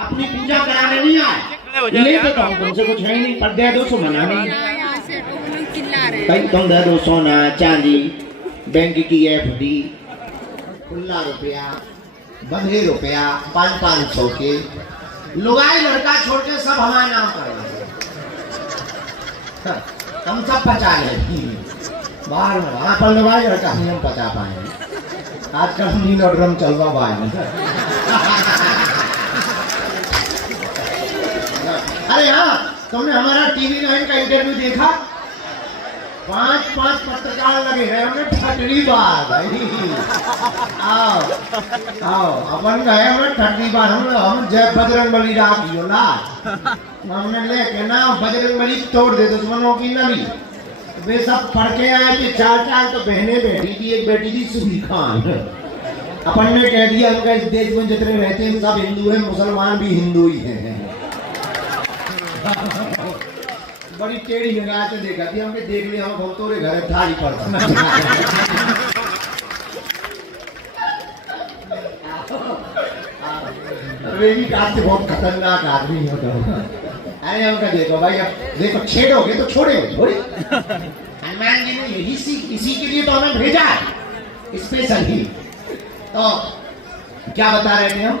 अपनी पूजा कराने नहीं आए। ले तो तुमसे कुछ है ही नहीं, पर दे दो सो मना नहीं। भाई तुम दे दो सोना चांदी, बैंक की FD, खुला रुपया, बंधे रुपया 500 के, लुगाई लड़का छोड़ के सब हमारा नाम करेंगे। हम सब पचा ले बाहर में, वहां पर लुगाई लड़का हम पचा पाएंगे। आजकल नील और ड्रम चलवा पाए। अरे हाँ, तुमने हमारा TV 9 का इंटरव्यू देखा? 5 पत्रकार लगे हैं, हमने ठटरी बार भाई। आओ आओ अपन गए हमें ठटरी बार, हम जय बजरंग बली राखियो ला, हमने लेके ना बजरंग बली तोड़ दे दुश्मनों की नली। वे सब पढ़ के आए थे, 4 तो बहनें बैठी थी, एक बैठी थी सुही खान। अपन ने कह दिया उनका इस देश में जितने रहते हैं सब हिंदू हैं, मुसलमान भी हिंदू ही हैं। बड़ी टेढ़ी निगाह से देखा थी, हमने देख लिया हम तोरे घर थाली पर। रेवी काट से बहुत खतरनाक आदमी होता है। अरे हमका देखो भाई, अब देखो छेड़ोगे तो छोड़ेगे थोड़ी। हनुमान जी ने यही इसी के लिए तो हमें भेजा है स्पेशल ही। तो क्या बता रहे थे हम?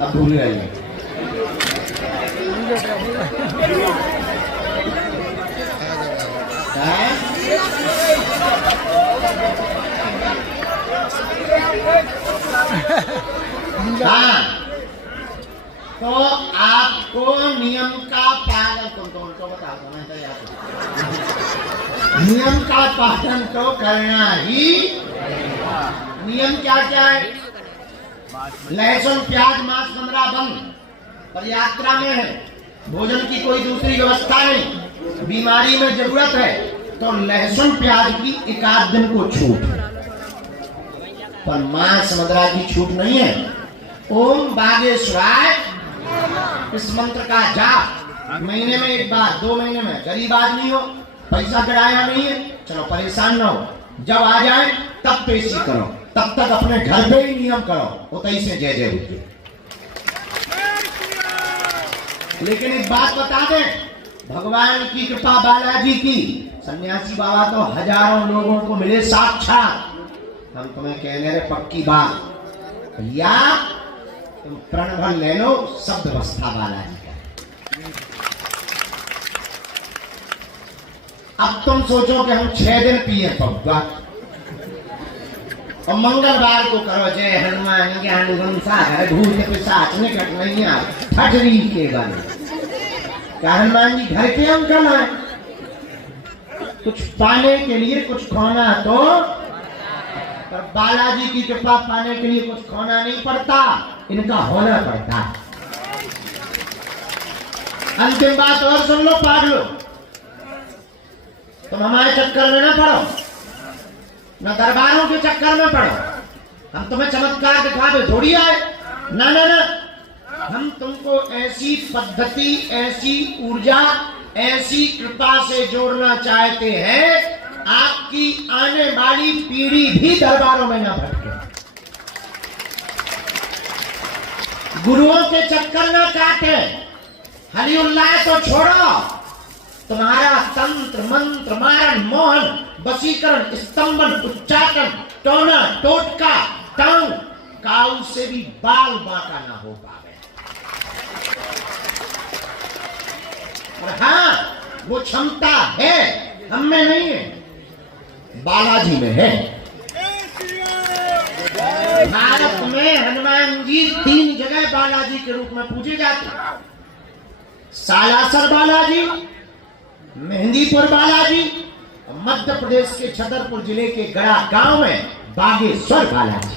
अब भूल गए। हाँ, तो आपको नियम का पालन तो बता दो, मैं तैयार हूं। नियम का पालन तो करना ही। नियम क्या क्या है? लहसुन प्याज मांस 15 बंद, पर यात्रा में है, भोजन की कोई दूसरी व्यवस्था नहीं, बीमारी में जरूरत है तो लहसुन प्याज की 1 दिन को छूट, पर मांस मदिरा की छूट नहीं है। ओम बागेश्वराय इस मंत्र का जाप महीने में 1 बार, 2 महीने में। गरीब आदमी हो, पैसा चढ़ाया नहीं है, चलो परेशान ना हो, जब आ जाए तब पेशी करो, तब तक अपने घर पे ही नियम करो, उतई से जय जय होती। लेकिन एक बात बता दें, भगवान की कृपा बालाजी की, सन्यासी बाबा तो हजारों लोगों को मिले साक्षात। हम तुम्हें कहने रहे पक्की बात, भैया तुम प्रण भर ले लो, शब्द अवस्था बालाजी का। अब तुम सोचो कि हम 6 दिन पिए पक्का, और मंगलवार को करो जय हनुमान ज्ञान गुण सागर, भूत पिशाच निकट नहीं आ, ठटरी के बन। क्या हनुमान जी घर के अंकल है? कुछ पाने के लिए कुछ खोना तो, पर बालाजी की कृपा पाने के लिए कुछ खोना नहीं पड़ता, इनका होना पड़ता। अंतिम बात और सुन लो पागलो, तुम हमारे चक्कर में ना पड़ो, न दरबारों के चक्कर में पड़ो। हम तुम्हें चमत्कार दिखावे थोड़ी आए, ना ना ना, हम तुमको ऐसी पद्धति, ऐसी ऊर्जा, ऐसी कृपा से जोड़ना चाहते हैं, आपकी आने वाली पीढ़ी भी दरबारों में ना भटके, गुरुओं के चक्कर ना काटे। हरि उल्लाह तो छोड़ो, तुम्हारा तंत्र मंत्र मारण मोहन वशीकरण स्तंभन उच्चाटन टोना टोटका टांग काऊ से भी बाल बांका ना हो पावे। और हाँ, वो क्षमता है, हम में नहीं है, बालाजी में है। भारत में हनुमान जी 3 जगह बालाजी के रूप में पूजे जाते हैं। सालासर बालाजी, मेहंदीपुर बालाजी, मध्य प्रदेश के छतरपुर जिले के गड़ा गांव में बागेश्वर बालाजी।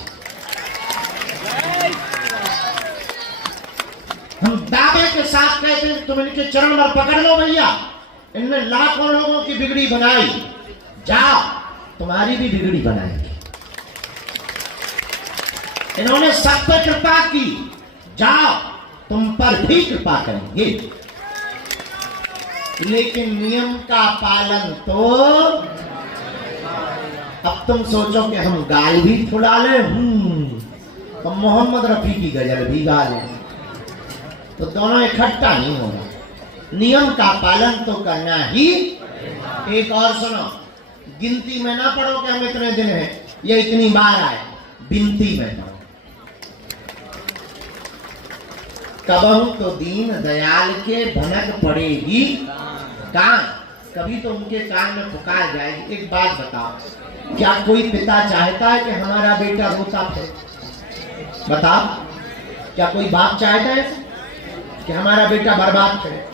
हम दावे के साथ कहते हैं तुम इनके चरण में पकड़ लो भैया, इनने लाखों लोगों की बिगड़ी बनाई, जाओ तुम्हारी भी बिगड़ी बनाएंगे। इन्होंने सब पर कृपा की, जाओ तुम पर भी कृपा करेंगे। लेकिन नियम का पालन तो, अब तुम सोचो कि हम गाल भी फुला ले, तो मोहम्मद रफी की गजल भी गा लें, तो दोनों इकट्ठा नहीं होगा। नियम का पालन तो करना ही। एक और सुनो, गिनती में ना पढ़ो कि हम इतने दिन हैं, ये इतनी बार आए, बिनती में पढ़ो। कबहू तो दीन दयाल के भनक पड़ेगी कान, कभी तो उनके कान में पुकार जाएगी। एक बात बताओ, क्या कोई पिता चाहता है कि हमारा बेटा रोता फिरे? बताओ, क्या कोई बाप चाहता है कि हमारा बेटा बर्बाद करे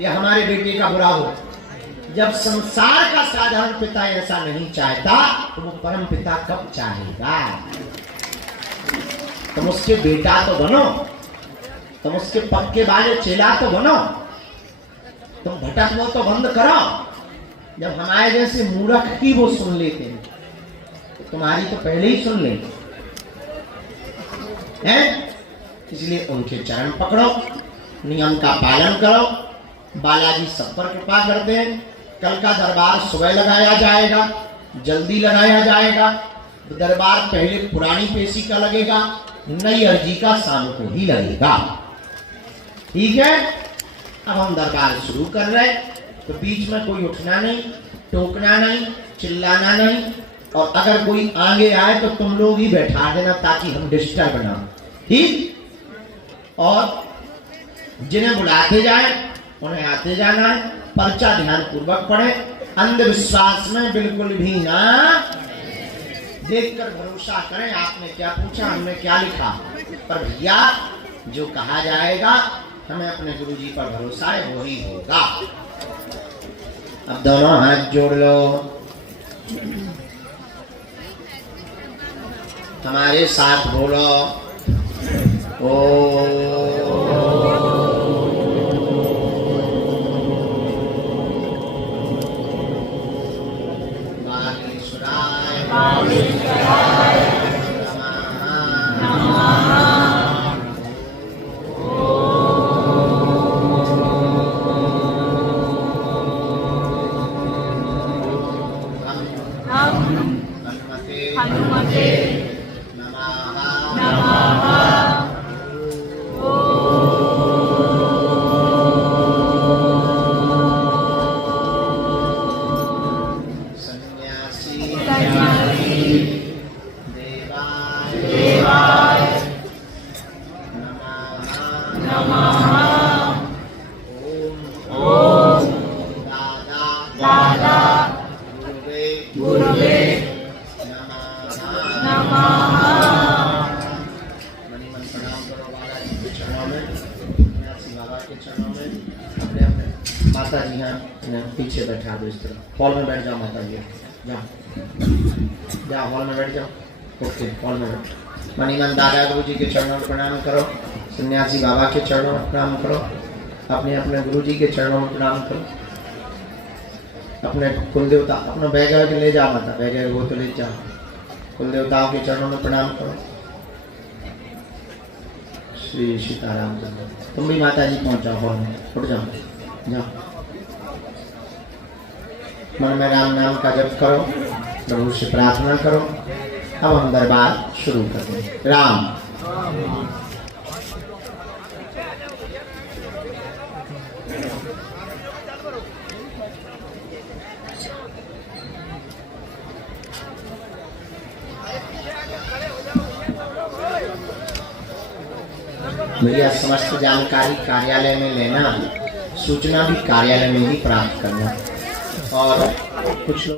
या हमारे बेटे का बुरा हो? जब संसार का साधारण पिता ऐसा नहीं चाहता, तो वो परम पिता कब चाहेगा? तुम उसके बेटा तो बनो, तुम उसके पक्के बाले चेला तो बनो, तुम भटकना तो बंद करो। जब हमारे जैसे मूर्ख ही वो सुन लेते हैं, तो तुम्हारी तो पहले ही सुन लेंगे हैं? इसलिए उनके चरण पकड़ो, नियम का पालन करो। बालाजी सब पर कृपा करते हैं। कल का दरबार सुबह लगाया जाएगा, जल्दी लगाया जाएगा। तो दरबार पहले पुरानी पेशी का लगेगा, नई अर्जी का शाम को ही लगेगा। ठीक है, अब हम दरबार शुरू कर रहे हैं, तो बीच में कोई उठना नहीं, टोकना नहीं, चिल्लाना नहीं, और अगर कोई आगे आए तो तुम लोग ही बैठा देना ताकि हम डिस्टर्ब ना हो। ठीक? और जिन्हें बुलाते जाए उन्हें आते जाना है। पर्चा ध्यान पूर्वक पढ़े, अंधविश्वास में बिल्कुल भी ना देखकर भरोसा करें। आपने क्या पूछा, हमने क्या लिखा, पर भैया जो कहा जाएगा हमें अपने गुरुजी पर भरोसा है, वही होगा। अब दोनों हाथ जोड़ लो, हमारे साथ बोलो, ओ माता जी यहाँ पीछे बैठा दो, इस तरह हॉल में बैठ जाओ। माता जी जाओ जाओ, हॉल में बैठ जाओ। ओके, हॉल में बैठ। मणिमन दादा गुरु जी के चरणों में प्रणाम करो, सन्यासी बाबा के चरणों में प्रणाम करो, अपने अपने गुरु जी के चरणों में प्रणाम करो। अपने कुल देवता, अपना बैग ले जाओ, माता बैग वो तो ले जाओ। कुल देवताओं के चरणों में प्रणाम करो। श्री सीताराम चंद्र। तुम भी माता जी पहुंच जाओ, हॉल में उठ जाओ, जाओ। मन में राम नाम का जप करो, प्रभु से प्रार्थना करो। अब हम दरबार शुरू करते हैं। राम भैया, समस्त जानकारी कार्यालय में लेना, सूचना भी कार्यालय में ही प्राप्त करना। और कुछ